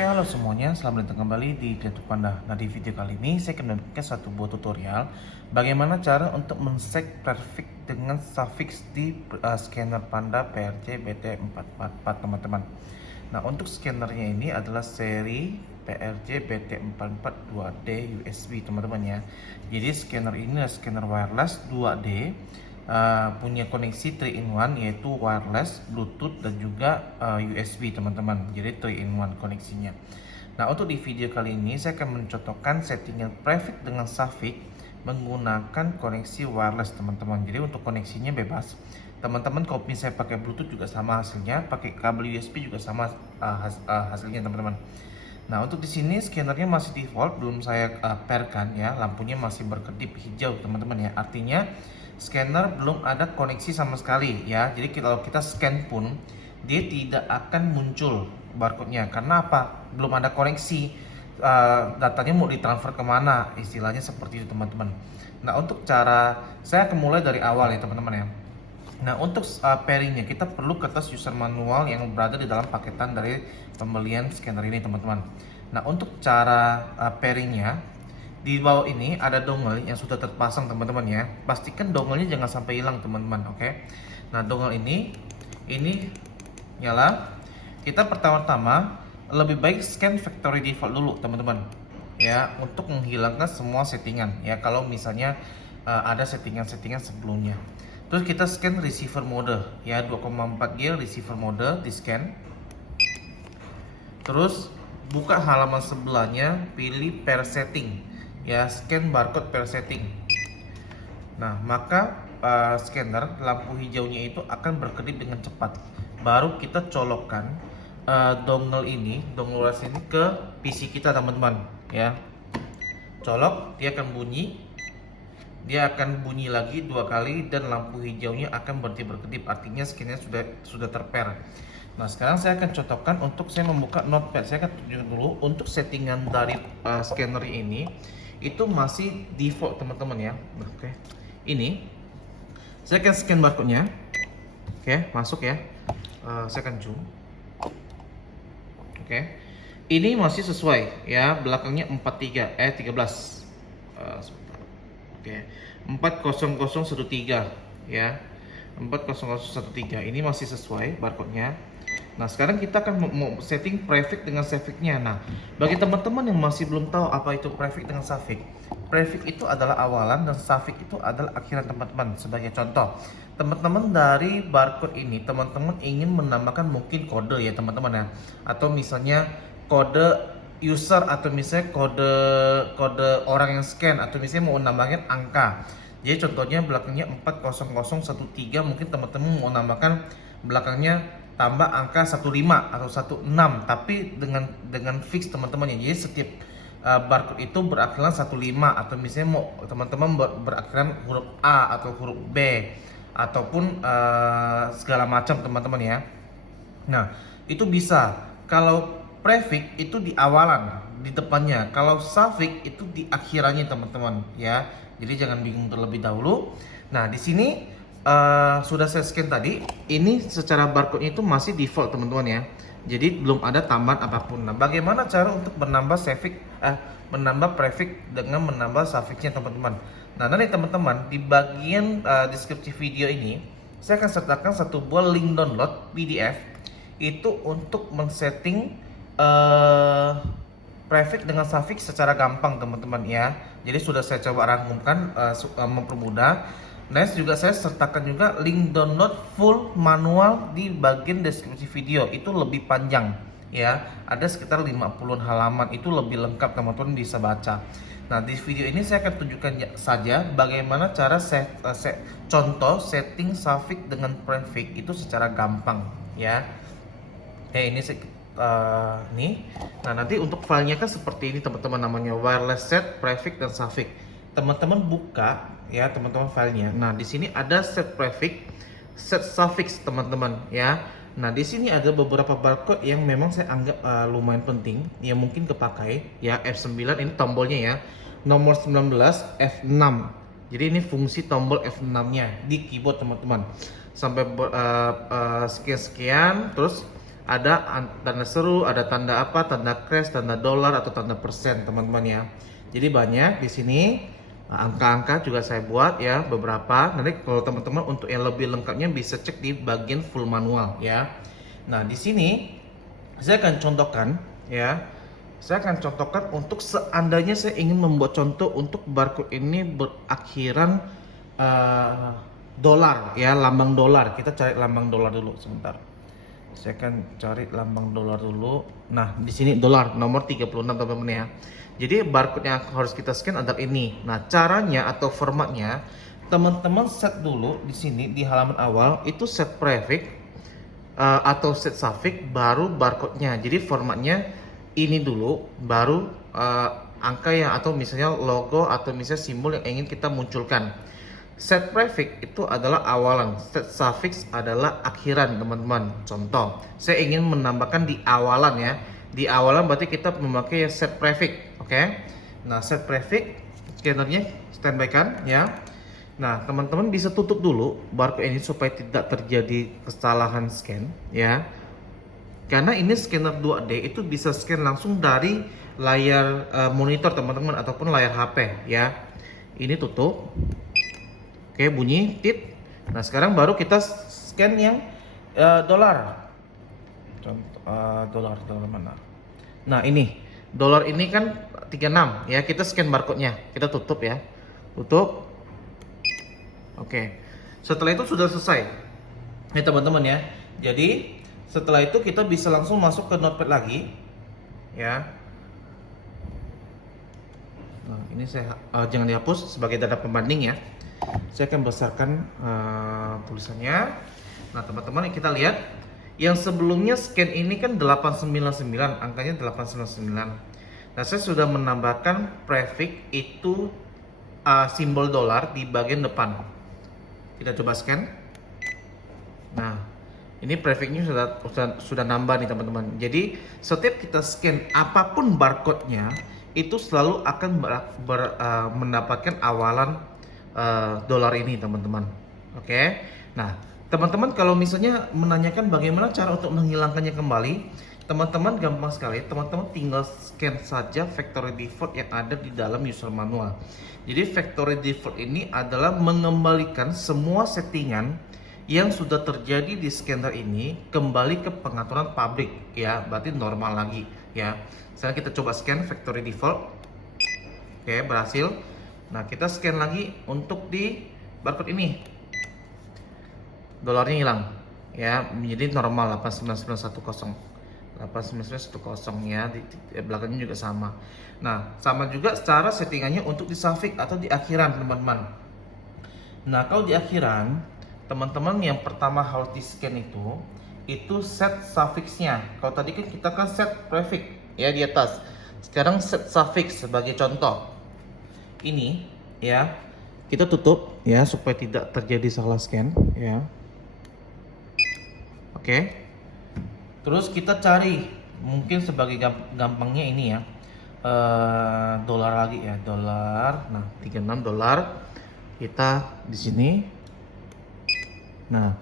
Oke, halo semuanya, selamat datang kembali di Kreatif Panda. Nah, di video kali ini saya akan memberikan satu buah tutorial bagaimana cara untuk men-set prefix dengan suffix di scanner Panda PRJ BT444, teman-teman. Nah, untuk scannernya ini adalah seri PRJ BT442D USB, teman-teman ya. Jadi scanner ini adalah scanner wireless 2D, punya koneksi 3-in-1 yaitu wireless, bluetooth dan juga USB, teman-teman. Jadi 3-in-1 koneksinya. Nah, untuk di video kali ini saya akan mencontohkan settingan prefix dengan suffix menggunakan koneksi wireless, teman-teman. Jadi untuk koneksinya bebas. Teman-teman kalau misalnya pakai bluetooth juga sama hasilnya, pakai kabel USB juga sama hasilnya, teman-teman. Nah, untuk di sini scannernya masih default, belum saya pairkan ya. Lampunya masih berkedip hijau, teman-teman ya. Artinya scanner belum ada koneksi sama sekali ya. Jadi kalau kita scan pun dia tidak akan muncul barcode-nya. Karena apa? Belum ada koneksi. Datanya mau ditransfer kemana? Istilahnya seperti itu, teman-teman. Nah, untuk cara saya akan mulai dari awal ya, teman-teman ya. Nah, untuk pairingnya kita perlu kertas user manual yang berada di dalam paketan dari pembelian scanner ini, teman-teman. Nah, untuk cara pairingnya, di bawah ini ada dongle yang sudah terpasang, teman-teman ya. Pastikan dongle-nya jangan sampai hilang, teman-teman. Oke. Nah, dongle ini nyala. Kita pertama-tama lebih baik scan factory default dulu, teman-teman. Ya, untuk menghilangkan semua settingan ya. Kalau misalnya ada settingan-settingan sebelumnya. Terus kita scan receiver mode ya, 2,4G receiver mode di scan. Terus buka halaman sebelahnya, pilih per setting ya, scan barcode per setting. Nah, maka scanner lampu hijaunya itu akan berkedip dengan cepat. Baru kita colokkan dongle ini ke PC kita, teman-teman ya. Colok, dia akan bunyi lagi 2 kali dan lampu hijaunya akan berhenti berkedip, artinya scannya sudah terpair. Nah, sekarang saya akan contohkan untuk saya membuka notepad. Saya akan tunjukkan dulu untuk settingan dari scanner ini itu masih default, teman-teman ya. Oke. Ini saya akan scan barcode-nya. Oke, masuk ya. Saya akan zoom. Oke. Ini masih sesuai ya, belakangnya 13. Oke. 40013 ya. 40013 ini masih sesuai barcode-nya. Nah, sekarang kita akan mau setting prefix dengan suffix-nya. Nah, bagi teman-teman yang masih belum tahu apa itu prefix dengan suffix, prefix itu adalah awalan dan suffix itu adalah akhiran, teman-teman. Sebagai contoh, teman-teman dari barcode ini, teman-teman ingin menambahkan mungkin kode ya, teman-teman ya, atau misalnya kode user, atau misalnya kode orang yang scan, atau misalnya mau nambahkan angka. Jadi contohnya belakangnya 40013, mungkin teman-teman mau nambahkan belakangnya tambah angka 15 atau 16, tapi dengan fix, teman-teman ya. Jadi setiap barcode itu berakhiran 15, atau misalnya mau teman-teman berakhiran huruf A atau huruf B ataupun segala macam, teman-teman ya. Nah, itu bisa. Kalau prefix itu di awalan, di depannya. Kalau suffix itu di akhirannya, teman-teman ya. Jadi jangan bingung terlebih dahulu. Nah, di sini sudah saya scan tadi. Ini secara barcode itu masih default, teman-teman ya. Jadi belum ada tambahan apapun. Nah, bagaimana cara untuk menambah prefix dengan menambah suffixnya, teman-teman? Nah, nanti teman-teman di bagian deskripsi video ini saya akan sertakan satu buah link download PDF itu untuk men-setting prefix dengan suffix secara gampang, teman-teman ya. Jadi sudah saya coba rangkumkan mempermudah. Nah, juga saya sertakan juga link download full manual di bagian deskripsi video. Itu lebih panjang ya. Ada sekitar 50 halaman, itu lebih lengkap, teman-teman bisa baca. Nah, di video ini saya akan tunjukkan saja bagaimana cara contoh setting suffix dengan prefix itu secara gampang ya. Ini nih. Nah, nanti untuk filenya kan seperti ini, teman-teman, namanya wireless set prefix dan suffix. Teman-teman buka ya, teman-teman, filenya. Nah, di sini ada set prefix, set suffix, teman-teman ya. Nah, di sini ada beberapa barcode yang memang saya anggap lumayan penting, yang mungkin kepakai ya. F9 ini tombolnya ya. Nomor 19 F6. Jadi ini fungsi tombol F6-nya di keyboard, teman-teman. Sampai sekian-sekian, terus ada tanda seru, ada tanda apa, tanda crash, tanda dolar atau tanda persen teman-teman ya. Jadi banyak di sini angka-angka juga saya buat ya beberapa. Nanti kalau teman-teman untuk yang lebih lengkapnya bisa cek di bagian full manual ya. Nah di sini saya akan contohkan ya. Saya akan contohkan untuk seandainya saya ingin membuat contoh untuk barcode ini berakhiran dolar ya, lambang dolar. Kita cari lambang dolar dulu sebentar. Saya akan cari lambang dolar dulu. Nah, di sini dolar nomor 36 teman-teman ya. Jadi barcode yang harus kita scan adalah ini. Nah, caranya atau formatnya teman-teman set dulu di sini di halaman awal itu set prefix atau set suffix baru barcode-nya. Jadi formatnya ini dulu baru angka yang atau misalnya logo atau misalnya simbol yang ingin kita munculkan. Set prefix itu adalah awalan, set suffix adalah akhiran teman-teman. Contoh, saya ingin menambahkan di awalan ya. Di awalan berarti kita memakai set prefix, oke? Nah, set prefix scannernya standby kan ya. Nah, teman-teman bisa tutup dulu barcode ini supaya tidak terjadi kesalahan scan ya. Karena ini scanner 2D itu bisa scan langsung dari layar monitor teman-teman ataupun layar HP ya. Ini tutup. Oke, bunyi tit. Nah, sekarang baru kita scan yang dolar. Contoh dolar mana? Nah, ini dolar ini kan 36 ya. Kita scan barcode-nya. Kita tutup ya. Tutup. Oke. Setelah itu sudah selesai. Ini teman-teman ya. Jadi, setelah itu kita bisa langsung masuk ke notepad lagi. Ya. Nah, ini saya jangan dihapus sebagai data pembanding ya. Saya akan besarkan tulisannya. Nah, teman-teman kita lihat yang sebelumnya scan ini kan 899, angkanya 899. Nah, saya sudah menambahkan prefix itu simbol dolar di bagian depan. Kita coba scan. Nah, ini prefixnya sudah nambah nih teman-teman. Jadi setiap kita scan apapun barcode-nya itu selalu akan mendapatkan awalan dolar ini teman-teman. Oke. Nah, teman-teman kalau misalnya menanyakan bagaimana cara untuk menghilangkannya kembali, teman-teman gampang sekali. Teman-teman tinggal scan saja factory default yang ada di dalam user manual. Jadi factory default ini adalah mengembalikan semua settingan yang sudah terjadi di scanner ini kembali ke pengaturan pabrik ya, berarti normal lagi ya. Sekarang kita coba scan factory default. Oke, berhasil. Nah, kita scan lagi untuk di barcode ini. Dolarnya hilang ya, menjadi normal 89910. 89910 ya, di belakangnya juga sama. Nah, sama juga cara settingannya untuk di suffix atau di akhiran, teman-teman. Nah, kalau di akhiran, teman-teman yang pertama harus di scan itu set suffixnya. Kalau tadi kan kita kan set prefix ya di atas. Sekarang set suffix sebagai contoh. Ini ya, kita tutup ya supaya tidak terjadi salah scan ya. Oke. Terus kita cari mungkin sebagai gampangnya ini ya. Dolar lagi ya, dolar. Nah, 36 dolar. Kita di sini. Nah,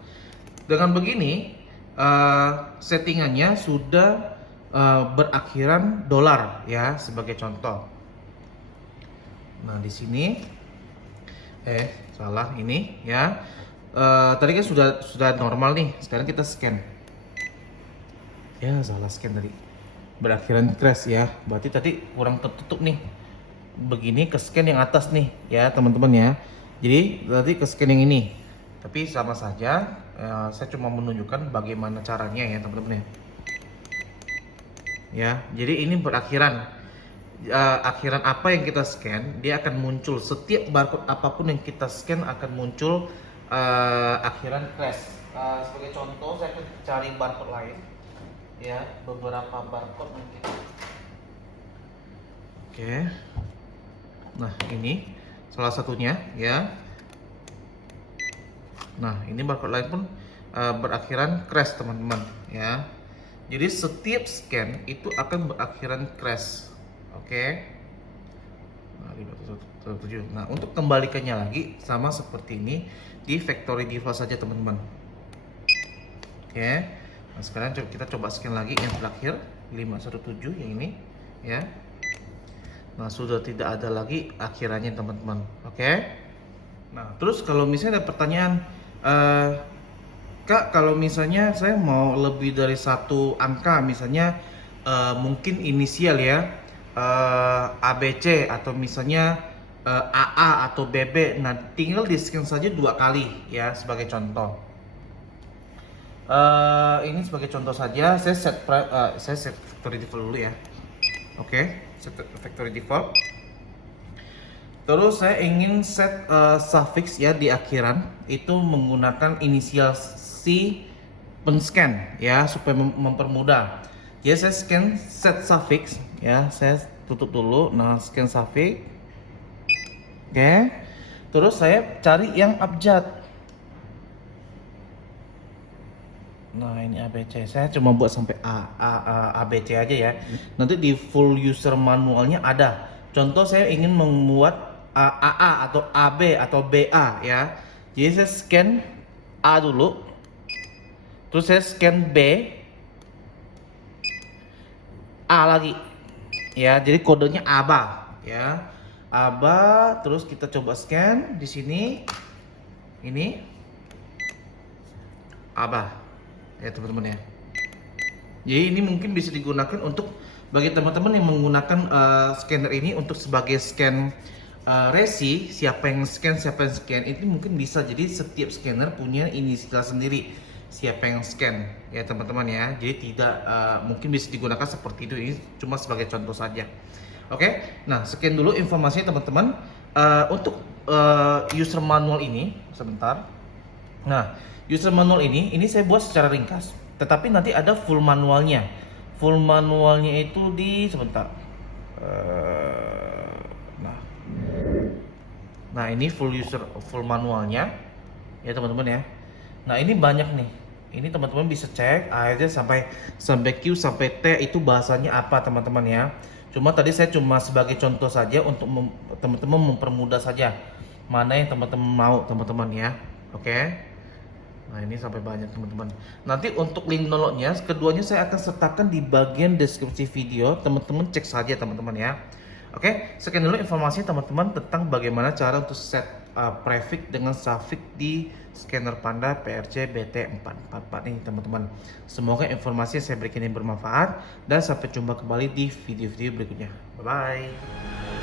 dengan begini settingannya sudah berakhiran dolar ya sebagai contoh. Nah, di sini salah ini ya. Tadi kan sudah normal nih. Sekarang kita scan. Ya, salah scan tadi. Berakhiran crash ya. Berarti tadi kurang tertutup nih. Begini ke scan yang atas nih ya, teman-teman ya. Jadi tadi ke scan yang ini. Tapi sama saja, saya cuma menunjukkan bagaimana caranya ya, teman-teman ya. Ya, jadi ini berakhiran. Akhiran apa yang kita scan, dia akan muncul setiap barcode apapun yang kita scan akan muncul akhiran crash. Sebagai contoh, saya akan cari barcode lain, ya beberapa barcode mungkin. Oke, nah ini salah satunya ya. Nah, ini barcode lain pun berakhiran crash teman-teman ya. Jadi setiap scan itu akan berakhiran crash. Oke. Nah, 517. Nah, untuk kembalikannya lagi sama seperti ini di factory default saja teman-teman. Oke. Nah, sekarang kita coba scan lagi yang terakhir 517 yang ini ya. Nah, sudah tidak ada lagi akhirannya teman-teman. Oke. Nah, terus kalau misalnya ada pertanyaan, Kak, kalau misalnya saya mau lebih dari satu angka, misalnya mungkin inisial ya, ABC atau misalnya AA atau BB, nah tinggal di scan saja 2 kali ya sebagai contoh. Ini sebagai contoh saja, saya set factory default dulu ya. Oke, set factory default. Terus saya ingin set suffix ya di akhiran itu menggunakan inisial si penscan ya supaya mempermudah. Jadi saya set suffix ya, saya tutup dulu. Nah, scan suffix. Oke. Terus saya cari yang abjad. Nah, ini ABC. Saya cuma buat sampai ABC aja ya. Nanti di full user manualnya ada. Contoh saya ingin membuat AA atau AB atau BA ya. Jadi saya scan A dulu. Terus saya scan B. A lagi. Ya, jadi kodenya ABA ya. ABA, terus kita coba scan di sini. Ini ABA. Ya, teman-teman ya. Jadi ini mungkin bisa digunakan untuk bagi teman-teman yang menggunakan scanner ini untuk sebagai scan resi, siapa yang scan itu mungkin bisa. Jadi setiap scanner punya inisial sendiri siapa yang scan ya teman-teman ya. Jadi tidak mungkin bisa digunakan seperti itu, ini cuma sebagai contoh saja. Oke, nah sekian dulu informasinya teman-teman. Untuk user manual ini sebentar. Nah, user manual ini saya buat secara ringkas, tetapi nanti ada full manualnya. Full manualnya itu di sebentar. Nah, ini full manualnya ya teman-teman ya. Nah, ini banyak nih. Ini teman-teman bisa cek aja sampai Q sampai T itu bahasanya apa teman-teman ya. Cuma tadi saya cuma sebagai contoh saja untuk teman-teman mempermudah saja mana yang teman-teman mau teman-teman ya. Oke. Nah, ini sampai banyak teman-teman. Nanti untuk link downloadnya keduanya saya akan sertakan di bagian deskripsi video. Teman-teman cek saja teman-teman ya. Oke, sekian dulu informasi teman-teman tentang bagaimana cara untuk set prefix dengan suffix di scanner Panda PRJ BT444 ini teman-teman. Semoga informasi yang saya berikan ini bermanfaat dan sampai jumpa kembali di video-video berikutnya. Bye bye.